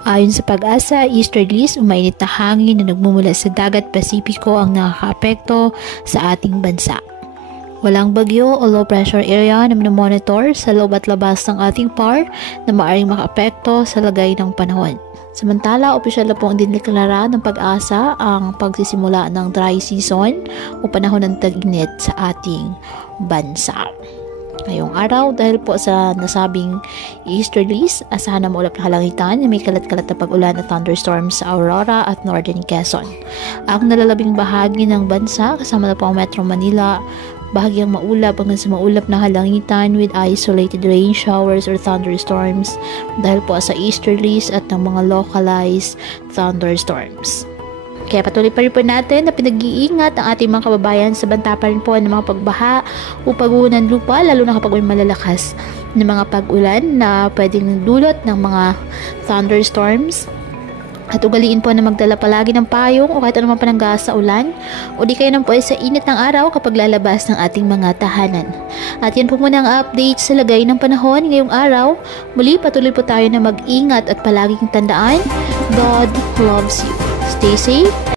Ayon sa Pag-asa, easterlies, mainit na hangin na nagmumula sa dagat Pasipiko ang nakakaapekto sa ating bansa. Walang bagyo o low pressure area na minomonitor sa loob at labas ng ating PAR na maaaring makaapekto sa lagay ng panahon. Samantala, opisyal na pong dineklara ng Pag-asa ang pagsisimula ng dry season o panahon ng tag-init sa ating bansa. Ngayong araw, dahil po sa nasabing easterlies, asahan na maulap na kalangitan na may kalat-kalat na pag-ulan at thunderstorms sa Aurora at Northern Quezon. Ang nalalabing bahagi ng bansa, kasama na po ang Metro Manila, bahagyang maulap hanggang sa maulap na kalangitan with isolated rain showers or thunderstorms dahil po sa easterlies at ng mga localized thunderstorms. Kaya patuloy pa rin po natin na pinag-iingat ang ating mga kababayan sa banta pa rin po ng mga pagbaha o pagguho ng lupa, lalo na kapag may malalakas na mga pag-ulan na pwedeng dulot ng mga thunderstorms. At ugaliin po na magdala palagi ng payong o kahit anumang pananggas sa ulan o di kayo nang po sa init ng araw kapag lalabas ng ating mga tahanan. At yan po muna ang update sa lagay ng panahon ngayong araw. Muli patuloy po tayo na mag-ingat at palaging tandaan, God loves you. Stay safe.